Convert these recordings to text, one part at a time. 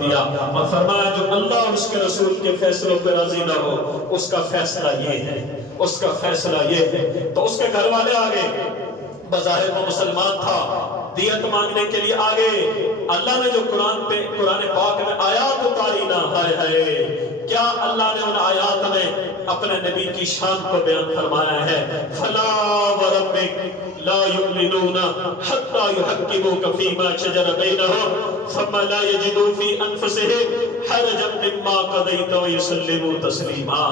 دیا اور فرمایا جو اللہ اور اس کے رسول کے فیصلوں پہ راضی نہ ہو اس کا فیصلہ یہ ہے، اس کا فیصلہ یہ ہے۔ تو اس کے گھر والے آگے، بظاہر وہ مسلمان تھا، دیت مانگنے کے لیے آگے۔ اللہ نے جو قرآن پاک میں آیات اتاری نا، ہائے ہائے، کیا اللہ نے ان آیات میں اپنے نبی کی شان کو بیان فرمایا ہے۔ فلا وربک لا یؤمنون حتی یحکموک فیما شجر بینہم ثم لا یجدوا فی انفسہم حرجا مما قضیت ویسلموا تسلیما۔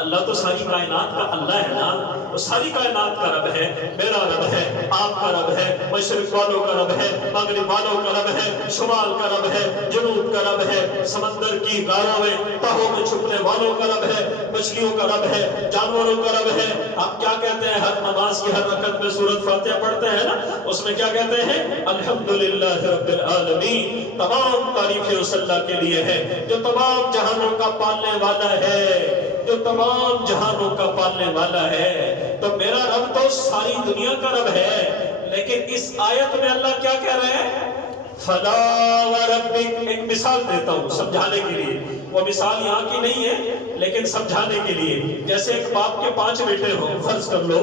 اللہ تو ساری کائنات کا اللہ ہے نا، وہ ساری کائنات کا رب ہے، میرا رب ہے، آپ کا رب ہے، مشرق والوں کا رب ہے، مغرب والوں کا رب ہے، شمال کا رب ہے، جنوب کا رب ہے، سمندر کی غاروں میں تہوں میں چھپنے والوں کا رب ہے، مچھلیوں کا رب ہے، جانوروں کا رب ہے۔ آپ کیا کہتے ہیں ہر نماز کی ہر رکعت میں سورۃ فاتحہ پڑھتے ہیں نا، اس میں کیا کہتے ہیں؟ الحمدللہ رب العالمین، تمام تعریفیں اس اللہ کے لیے ہے جو تمام جہانوں کا پالنے والا ہے، جو تمام جہانوں کا پالنے والا ہے۔ تو میرا رب تو ساری دنیا کا رب ہے، لیکن اس آیت میں اللہ کیا کہہ رہے ہیں؟ فلا وربک۔ ایک مثال دیتا ہوں سمجھانے کے لیے، وہ مثال یہاں کی نہیں ہے لیکن سمجھانے کے لیے۔ جیسے ایک باپ کے 5 بیٹے ہوں، فرض کر لو،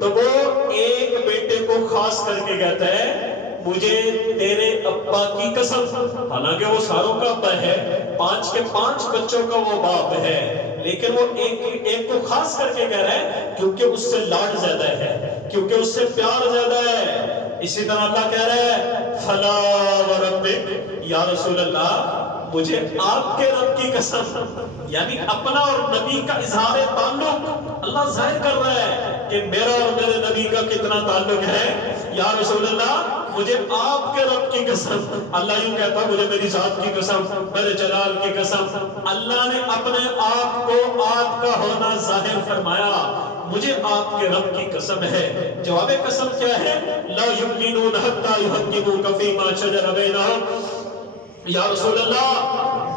تو وہ ایک بیٹے کو خاص کر کے کہتا ہے مجھے تیرے ابا کی قسم، حالانکہ وہ ساروں کا ابا ہے، 5 کے 5 بچوں کا وہ باپ ہے، لیکن وہ ایک کو خاص کر کے کہہ رہا ہے کیونکہ اس سے لاڈ زیادہ ہے، کیونکہ اس سے پیار زیادہ ہے۔ اسی طرح اللہ کہہ رہا ہے فلا وربک، یا رسول اللہ مجھے آپ کے رب کی قسم، یعنی اپنا اور نبی کا اظہار تعلق اللہ ظاہر کر رہا ہے کہ میرا اور میرے نبی کا کتنا تعلق ہے۔ یا رسول اللہ مجھے آپ کے رب کی قسم، اللہ یوں کہتا مجھے میری ذات کی قسم، میرے جلال کی قسم۔ اللہ نے اپنے آپ کو آپ کا ہونا ظاہر فرمایا، مجھے آپ کے رب کی قسم ہے۔ جواب قسم کیا ہے؟ لا یؤمنون حتی یحکموک فیما شجر بینہم۔ یا رسول اللہ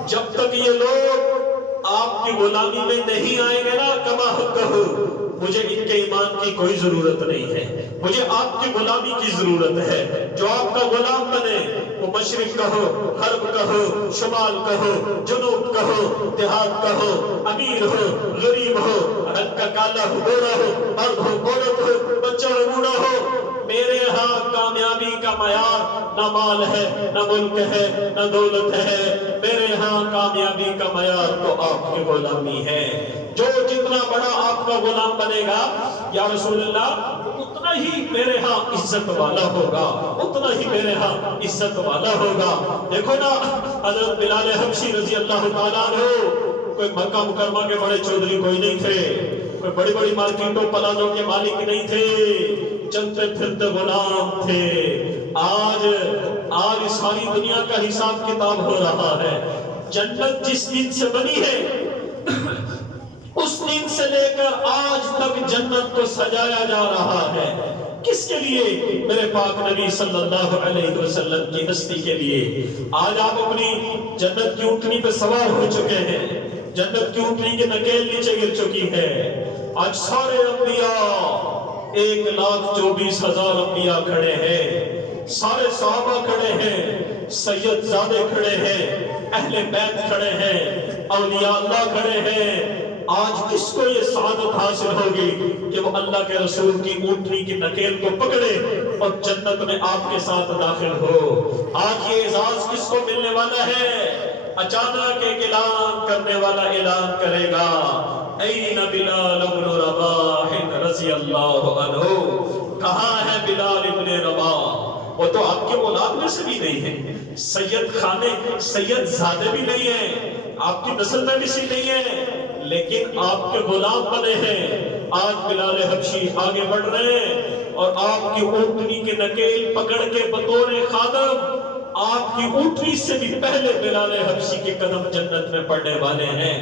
جب تک یہ لوگ آپ کی غلامی میں نہیں آئیں گے نا، کما حقہ، مجھے ان کے ایمان کی کوئی ضرورت نہیں ہے، مجھے آپ کی غلامی کی ضرورت ہے۔ جو آپ کا غلام بنے، وہ مشرق کا ہو، غرب کا ہو، شمال کا ہو، جنوب کا ہو، دیہات کا ہو، امیر ہو، غریب ہو، رنگ کا کالا ہو، گورا ہو، مرد ہو، عورت ہو، بچہ ہو، بوڑھا ہو، میرے ہاں کامیابی کا معیار نہ مال ہے، نہ ملک ہے، نہ دولت ہے، میرے ہاں کامیابی کا معیار تو آپ کی غلامی ہے۔ جو جتنا بڑا آپ کا غلام بنے گا یا رسول اللہ اتنا ہی میرے ہاں عزت والا ہوگا، اتنا ہی میرے ہاں عزت والا ہوگا۔ دیکھو نا حضرت بلال حبشی رضی اللہ تعالیٰ عنہ، کوئی مکہ مکرمہ کے بڑے چودھری کوئی نہیں تھے، کوئی بڑی بڑی مارکیٹوں پلازوں کے مالک نہیں تھے، چلتے پھرتے غلام تھے۔ آج ساری دنیا کا حساب کتاب ہو رہا ہے۔ جنت جس دن سے بنی ہے اس دن سے لے کر آج تک جنت کو سجایا جا رہا ہے۔ کس کے لیے؟ میرے پاک نبی صلی اللہ علیہ وسلم کی ہستی کے لیے۔ آج آپ اپنی جنت کی اونٹنی پہ سوار ہو چکے ہیں، جنت کی اونٹنی کی نکیل نیچے گر چکی ہے۔ آج سارے انبیاء 1,24,000 انبیاء کھڑے ہیں، سارے صحابہ کھڑے ہیں، سید زادے کھڑے ہیں، اہل بیت کھڑے ہیں، اولیاء اللہ کھڑے ہیں۔ آج کس کو یہ سعادت حاصل ہوگی کہ وہ اللہ کے رسول کی اونٹنی کی نکیل کو پکڑے اور جنت میں آپ کے ساتھ داخل ہو؟ آج یہ اعزاز کس کو ملنے والا ہے؟ اچانک ایک اعلان کرنے والا اعلان کرے گا، این بلال ابن رباح رضی اللہ عنہ، کہاں ہے بلال ابن رباح؟ وہ تو آپ کے اولاد میں سے بھی نہیں ہے، سید زادے بھی نہیں ہیں، آپ کی نسل میں بھی سے نہیں ہے، لیکن آپ کے غلام بنے ہیں۔ آج بلال حبشی آگے بڑھ رہے ہیں اور آپ کی اونٹنی کے نکیل پکڑ کے بطور خادم آپ کی اونٹنی سے بھی پہلے بلال حبشی کے قدم جنت میں پڑنے والے ہیں۔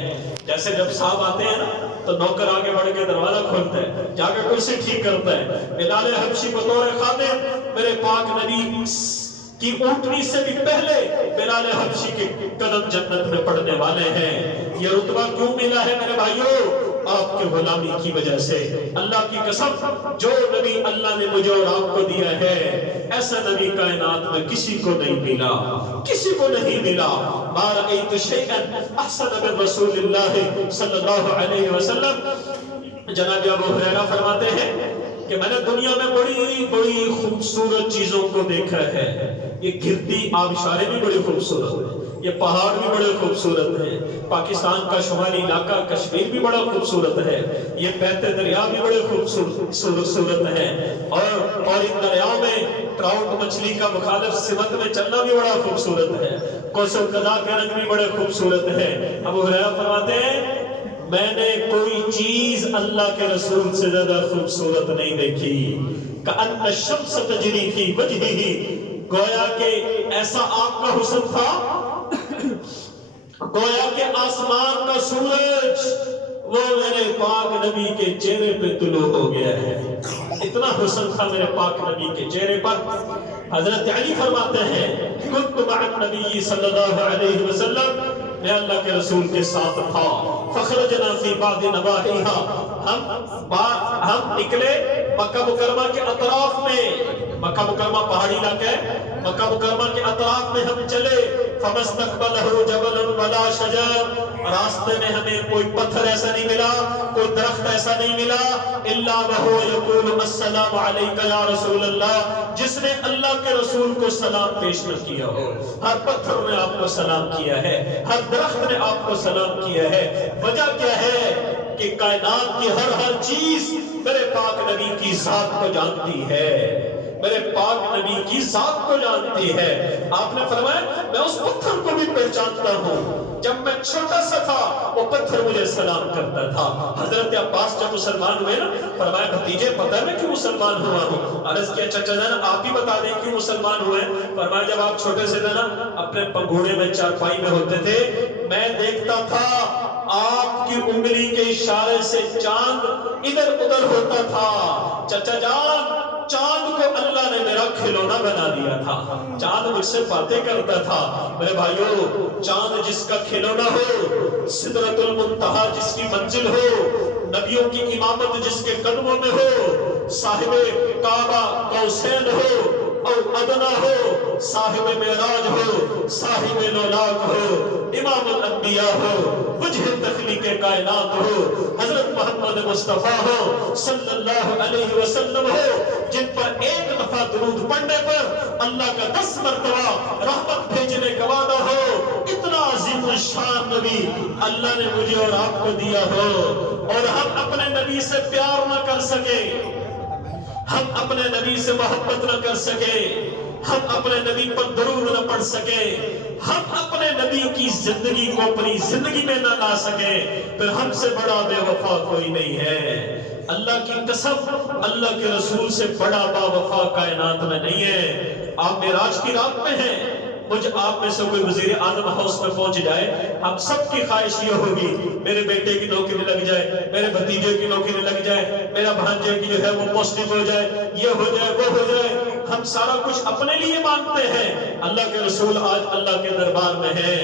جیسے جب صاحب آتے ہیں نا تو نوکر آگے بڑھ کے دروازہ کھولتا ہے، جا کے کرسی ٹھیک کرتا ہے، بلال حبشی بطور خادم میرے پاک نبی کی اونٹنی سے بھی پہلے بلال حبشی کے قدم جنت میں پڑنے والے ہیں۔ یہ رتبہ کیوں ملا ہے میرے بھائیوں؟ آپ کے غلامی کی وجہ سے۔ اللہ کی قسم، جو نبی اللہ نے مجھے اور آپ کو دیا ہے، ایسا نبی کائنات میں کسی کو نہیں ملا، کسی کو نہیں ملا۔ ما رأیت شیئا احسن من رسول اللہ صلی اللہ علیہ وسلم۔ جناب ابو ہریرہ فرماتے ہیں کہ میں نے دنیا میں بڑی بڑی خوبصورت چیزوں کو دیکھا ہے۔ یہ گرتی آبشاریں بھی بڑی خوبصورت ہیں، یہ پہاڑ بھی بڑے خوبصورت ہیں، پاکستان کا شمالی علاقہ کشمیر بھی بڑا خوبصورت ہے، یہ بہتے دریا بھی بڑے خوبصورت ہیں، اور ان دریاؤں میں ٹراؤٹ مچھلی کا مخالف سمت میں چلنا بھی بڑا خوبصورت ہے، قوس قزح کے رنگ بھی بڑے خوبصورت ہیں۔ ابو ہریرہ فرماتے ہیں میں نے کوئی چیز اللہ کے رسول سے زیادہ خوبصورت نہیں دیکھی۔ کأن الشمس تجری فی وجہہ، گویا کہ ایسا آپ کا حسن تھا، گویا کہ آسمان کا سورج وہ میرے پاک نبی کے چہرے پہ طلوع ہو گیا ہے۔ اتنا حسن تھا میرے پاک نبی کے چہرے پر۔ حضرت علی فرماتے ہیں کنت مع النبی صلی اللہ علیہ وسلم، میں اللہ کے رسول کے ساتھ تھا۔ فخرجنا فی بعض نواحیہا، ہم نکلے مکہ مکرمہ کے اطراف میں، مکہ مکرمہ پہاڑی علاقہ ہے، مکہ مکرمہ کے اطراف میں ہم چلے۔ فمستقبلہ جبل ولا شجر، راستے میں ہمیں کوئی پتھر ایسا نہیں ملا، کوئی درخت ایسا نہیں ملا، الا وہو یقول السلام علیک یا رسول اللہ، جس نے اللہ کے رسول کو سلام پیش نہ کیا ہو۔ ہر پتھر نے آپ کو سلام کیا ہے، ہر درخت نے آپ کو سلام کیا ہے۔ وجہ کیا ہے کہ کائنات کی ہر چیز میرے پاک نبی کی ذات کو جانتی ہے، میرے پاک نبی کی ذات کو جانتی ہے۔ آپ نے فرمایا میں اس پتھر کو بھی پہچانتا ہوں، جب میں چھوٹا سا تھا وہ پتھر مجھے سلام کرتا تھا۔ حضرت عباس جب مسلمان ہوئے نا، فرمایا بھتیجے پتہ ہے میں کیوں مسلمان ہوا ہوں؟ عرض کیا چچا جان آپ ہی بتا دیں کیوں مسلمان ہوئے؟ فرمایا جب آپ چھوٹے سے تھے نا، اپنے پنگھوڑے میں چارپائی میں ہوتے تھے، میں دیکھتا تھا آپ کی انگلی کے اشارے سے چاند ادھر ادھر ہوتا تھا۔ چچا جان چاند کو اللہ نے میرا کھلونا بنا دیا تھا، چاند مجھ سے باتیں کرتا تھا۔ میرے بھائیو، چاند جس کا کھلونا ہو، سدرۃ المنتہا جس کی منزل ہو، نبیوں کی امامت جس کے قدموں میں ہو، صاحب کعبہ قوسین ہو اور ادنا ہو، صاحب معراج ہو، صاحب لولاک ہو، امام الانبیاء ہو، وجہ تخلیق کائنات ہو، حضرت محمد مصطفیٰ ہو صلی اللہ علیہ وسلم ہو، جن پر ایک دفعہ درود پڑھنے پر اللہ کا 10 مرتبہ رحمت بھیجنے کا وعدہ ہو، اتنا عظیم الشان نبی اللہ نے مجھے اور آپ کو دیا ہو، اور ہم اپنے نبی سے پیار نہ کر سکے، ہم اپنے نبی سے محبت نہ کر سکے، ہم اپنے نبی پر درود نہ پڑھ سکے، ہم اپنے نبی کی زندگی کو اپنی زندگی میں نہ لا سکے، پھر ہم سے بڑا بے وفا کوئی نہیں ہے۔ اللہ کی قسم، اللہ کے رسول سے بڑا با وفا کائنات میں نہیں ہے۔ آپ معراج کی رات میں ہیں، مجھ آپ میں سے کوئی وزیر اعظم ہاؤس میں پہنچ جائے، ہم سب کی خواہش یہ ہوگی میرے بیٹے کی نوکری لگ جائے، میرے بھتیجے کی نوکری لگ جائے، میرا بھانجے کی جو ہے وہ پوسٹنگ ہو جائے، یہ ہو جائے وہ ہو جائے۔ ہم سارا کچھ اپنے لیے مانگتے ہیں، اللہ کے رسول آج اللہ کے دربار میں ہے۔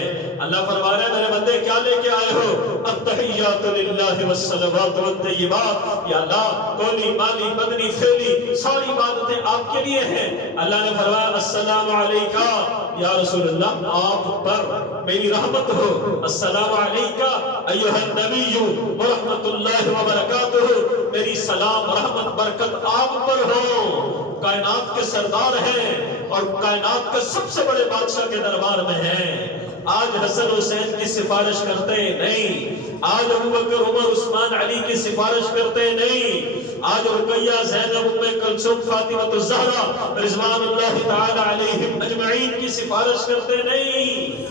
اللہ فرما رہے ہیں میرے بندے کیا لے کے آئے ہو؟ التحیات للہ والصلوات والطیبات، یا اللہ قولی مالی بدنی فعلی ساری عبادتیں آپ کے لیے ہیں۔ اللہ نے فرمایا السلام علیکہ یا رسول اللہ، آپ پر میری رحمت ہو، السلام علیکہ ایھا النبی ورحمت اللہ وبرکاتہ، میری سلام رحمت برکت آپ پر ہو۔ کائنات کے سردار ہیں اور کائنات کے سب سے بڑے بادشاہ کے دربار میں ہیں۔ آج حسن حسین کی سفارش کرتے نہیں، آج ابوبکر عمر عثمان علی کی سفارش کرتے نہیں، آج رقیہ زینب ام کلثوم فاطمہ الزہرا رضوان اللہ تعالی علیہم اجمعین کی سفارش کرتے نہیں،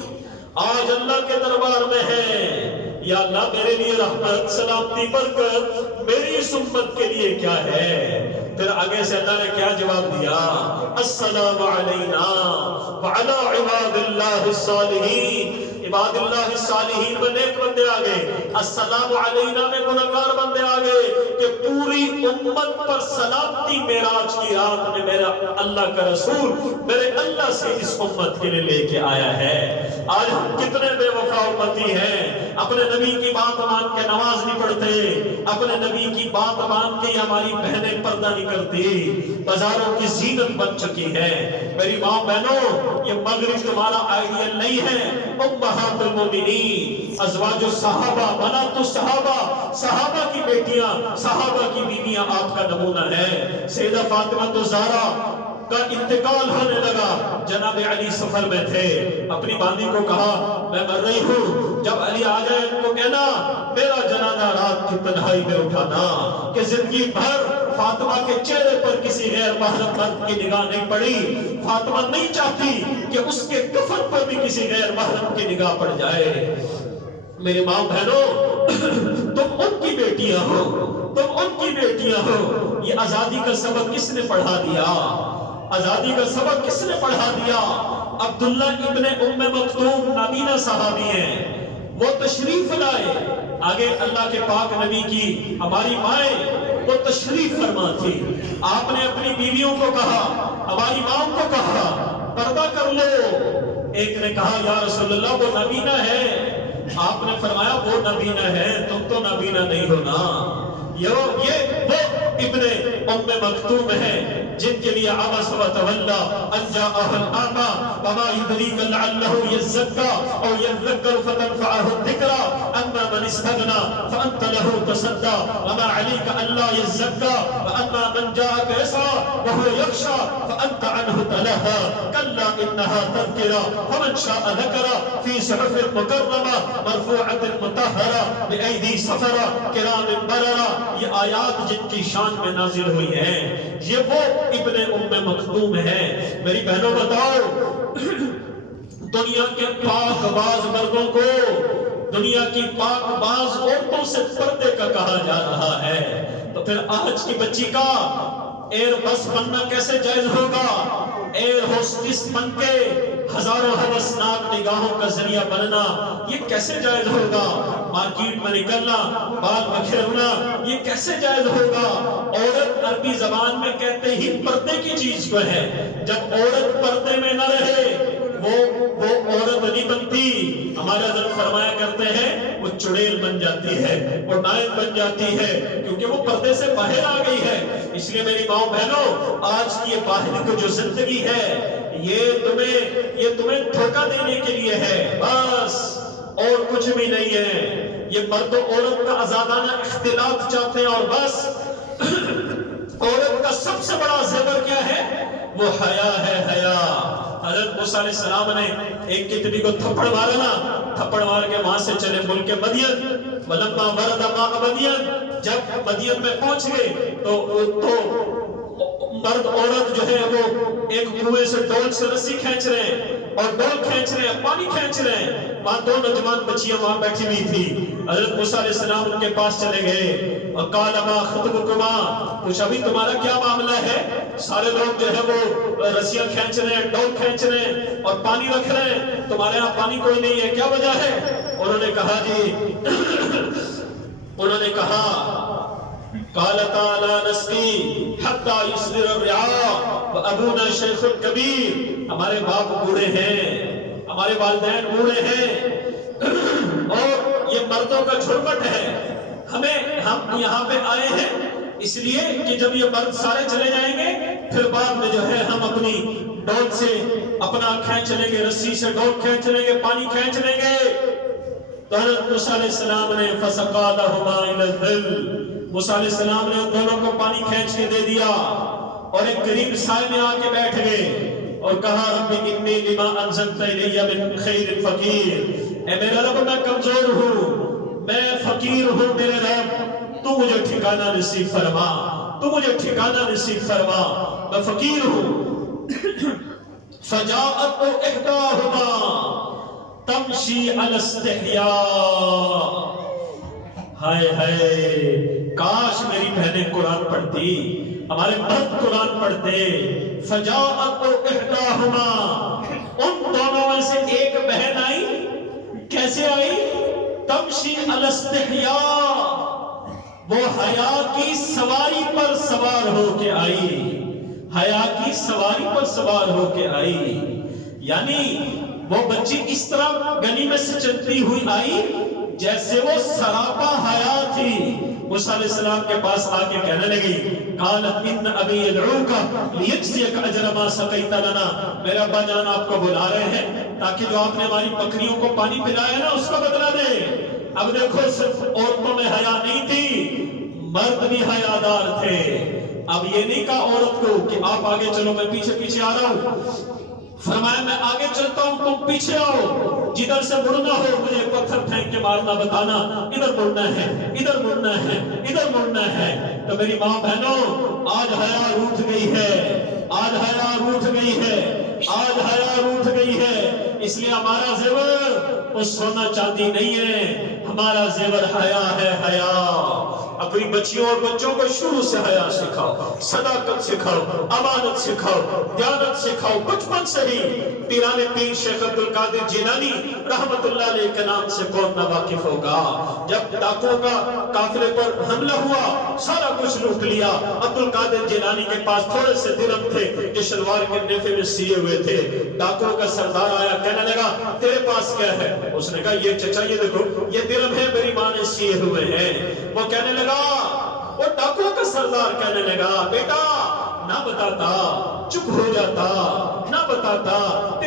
آج اللہ کے دربار میں ہے۔ یا اللہ میرے لیے رحمت سلامتی برکت میری اس امت کے لیے کیا ہے؟ پھر آگے سے اللہ نے کیا جواب دیا؟ السلام علینا وعلی عباد اللہ الصالحین۔ عباد اللہ الصالحین میں نیک بندے آ گئے، السلام علینا میں گنہگار بندے آ گئے کہ پوری امت پر سلامتی معراج کی رات میں میرا اللہ کا رسول میرے اللہ سے اس امت کے لیے لے کے آیا ہے۔ آج ہم کتنے بے وفا امتی ہیں، اپنے نبی کی بات مان کے نماز نہیں پڑھتے، اپنے نبی کی بات مان کے ہماری بہنیں پردہ نہیں کرتی، بازاروں کی زینت بن چکی ہے۔ میری ماں بہنوں، یہ مغرب تمہارا آئیڈیل نہیں ہے۔ امہات المومنین، ازواج الصحابہ، بنات الصحابہ، صحابہ کی بیٹیاں، صحابہ کی بیویاں آپ کا نمونہ ہے۔ سیدہ فاطمہ الزہرا کا انتقال ہونے لگا، جناب علی سفر میں تھے، اپنی باندی کو کہا میں مر رہی ہوں، جب علی آ جائے ان کو کہنا میرا جنازہ رات کی تنہائی میں اٹھانا، کہ زندگی بھر فاطمہ کے چہرے پر کسی غیر محرم مرد کی نگاہ نہیں پڑی، فاطمہ نہیں چاہتی کہ اس کے کفن پر بھی کسی غیر محرم کی نگاہ پڑ جائے۔ میری ماں بہنوں، تم ان کی بیٹیاں ہو، تم ان کی بیٹیاں ہو۔ یہ آزادی کا سبق کس نے پڑھا دیا؟ آزادی کا سبق کس نے پڑھا دیا؟ عبداللہ ابن ام مکتوم نابینا صحابی ہیں، وہ تشریف لائے آگے اللہ کے پاک نبی کی ہماری مائیں وہ تشریف فرما تھی۔ آپ نے اپنی بیویوں کو کہا، ہماری ماں کو کہا پردہ کر لو۔ ایک نے کہا یا رسول اللہ وہ نابینا ہے، آپ نے فرمایا وہ نابینا ہے، تم تو نابینا نہیں ہونا۔ یہ وہ ابن ام مکتوم ہے جن کے لیے عبس و تولا ان جاءہ الاعمى وما يدريك لعله يزكى او يذكر فتنفعه الذكرى اما من استغنى فانت له تصدى وما عليك الا يزكى واما من جاءك يسعى وهو يخشى فانت عنه تلهى كلا انها تذكرة فمن شاء ذكر في صحف مكرمة مرفوعة مطهرة بأيدي سفرة كرام بررة۔ یہ آیات جن کی شان میں نازل ہوئی ہیں، یہ وہ ابن ام مکتوم ہے۔ میری بہنوں بتاؤ، دنیا کے پاک باز مردوں کو دنیا کی پاک باز عورتوں سے پردے کا کہا جا رہا ہے، تو پھر آج کی بچی کا ایئر بس بننا کیسے جائز ہوگا؟ ایئر ہوسٹس بن کے ہزاروں ہوسناک نگاہوں کا ذریعہ بننا یہ کیسے جائز ہوگا؟ مارکیٹ میں نکلنا، بال بکھیرنا یہ کیسے جائز ہوگا؟ عورت عربی زبان میں کہتے ہی پردے کی چیز کو ہے۔ جب عورت پردے میں نہ رہے وہ عورت نہیں بنتی۔ ہمارے حضرت فرمایا کرتے ہیں وہ چڑیل بن جاتی ہے، وہ نائب بن جاتی ہے، کیونکہ وہ پردے سے باہر آ گئی ہے۔ اس لیے میری ماں بہنوں، آج کی یہ باہر کو جو زندگی ہے یہ تمہیں دھوکہ دینے کے لیے ہے بس، اور کچھ بھی نہیں ہے۔ یہ مرد و عورت کا آزادانہ اختلاط چاہتے ہیں اور بس۔ عورت کا سب سے بڑا زیور کیا ہے؟ وہ حیا ہے، حیا۔ حضرت موسیٰ علیہ السلام نے ایک کتنی کو تھپڑ مارا نا، تھپڑ مار کے وہاں سے چلے ملک مدین۔ وَلَمَّا وَرَدَ مَاءَ مَدْيَنَ، جب مدین میں پہنچ گئے تو مرد عورت جو ہے وہ ایک کنویں سے ڈول سے رسی کھینچ رہے ہیں اور ڈول کھینچ رہے ہیں، پانی کھینچ رہے ہیں۔ وہاں دو نوجوان بچیاں وہاں بیٹھی ہوئی تھی۔ حضرت موسیٰ علیہ السلام ان کے پاس چلے گئے اور قال ما خطبکما، پوچھا بھی تمہارا کیا معاملہ ہے؟ سارے لوگ جو ہے وہ رسیاں کھینچ رہے ہیں، ڈول کھینچ رہے ہیں اور پانی رکھ رہے ہیں، تمہارے ہاں پانی کوئی نہیں ہے، کیا وجہ ہے؟ انہوں نے کہا جی انہوں نے کہا قالتا لا نسقی حتی یصدر الرعاء وابونا شیخ کبیر، ہمارے باپ بوڑھے ہیں، ہمارے والدین بوڑھے ہیں اور یہ مردوں کا جھرمٹ ہے، ہم یہاں پہ آئے ہیں اس لیے کہ جب یہ مرد سارے چلے جائیں گے پھر بعد میں جو ہے ہم اپنی ڈول سے اپنا کھینچ لیں گے، رسی سے ڈول کھینچ لیں گے، پانی کھینچ لیں گے۔ تو حضرت موسیٰ علیہ السلام نے فَسَقَا لَهُمَا إِلَى الظِّلِّ، موسیٰ علیہ السلام نے ان دونوں کو پانی کھینچ کے دے دیا اور ایک قریب سائے میں آ کے بیٹھ گئے اور کہا رب انی لما انزلت الی من خیر فقیر، اے میرا رب میں کمزور ہوں، میں فقیر ہوں، میرے رب تو مجھے ٹھکانہ نصیب فرما، تو مجھے ٹھکانہ نصیب فرما، میں فقیر ہوں۔ فجاءت احداہما تمشی علی استحیاء، ہائے ہائے کاش میری بہنیں قرآن پڑھتی، ہمارے مرد قرآن پڑھتے۔ فجاءت احداہما، ان دونوں میں سے ایک بہن آئی تمشی علی الاستحیاء، وہ حیا کی سواری پر سوار ہو کے آئی، حیا کی سواری پر سوار ہو کے آئی، یعنی وہ بچی اس طرح گلی میں سے چلتی ہوئی آئی جیسے وہ سراپا حیا تھی۔ موسیٰ علیہ السلام کے پاس آ کے کہنے لگی، قالت ان ابی یدعوک لیجزیک اجر ما سقیت لنا، میرا ابا جان آپ کو بلا رہے ہیں تاکہ جو آپ نے ہماری بکریوں کو پانی پلایا نا اس کا بدلہ دے۔ اب دیکھو صرف عورتوں میں حیا نہیں تھی، مرد بھی حیادار تھے۔ اب یہ نہیں کہا عورت کو کہ آپ آگے چلو میں پیچھے پیچھے آ رہا ہوں، فرمایا میں آگے چلتا ہوں تم پیچھے آؤ، جدھر سے مڑنا ہو مجھے پتھر پھینک کے مارنا بتانا، ادھر مڑنا ہے ادھر مڑنا ہے ادھر مڑنا ہے۔ تو میری ماں بہنوں، آج حیا روٹھ گئی ہے، آج حیا روٹھ گئی ہے، آج حیا روٹھ گئی ہے۔ اس لیے ہمارا زیور وہ سونا چاندی نہیں ہے، ہمارا زیور حیا ہے، حیا۔ اپنی بچیوں اور بچوں کو شروع سے حیا سکھاؤ، صداقت سکھاؤ، امانت سکھاؤ، دیانت سکھاؤ، بچپن سے ہی۔ پیران پیر شیخ عبدالقادر جیلانی رحمت اللہ علیہ کے نام سے کون نہ واقف ہوگا؟ جب ڈاکوؤں کا قافلے پر حملہ ہوا، سارا کچھ لوٹ لیا، عبدالقادر جیلانی کے پاس تھوڑے سے درہم تھے جو شلوار کے نیفے میں سیے ہوئے تھے۔ ڈاکوؤں کا سردار آیا، کہنے لگا تیرے پاس کیا ہے؟ اس نے کہا یہ چچا یہ دیکھو یہ درہم ہے، میری ماں نے سیے ہوئے ہیں۔ وہ کہنے لگا، وہ ڈاکوؤں کا سردار کہنے لگا، بیٹا نہ بتاتا، چپ ہو جاتا، نہ بتاتا۔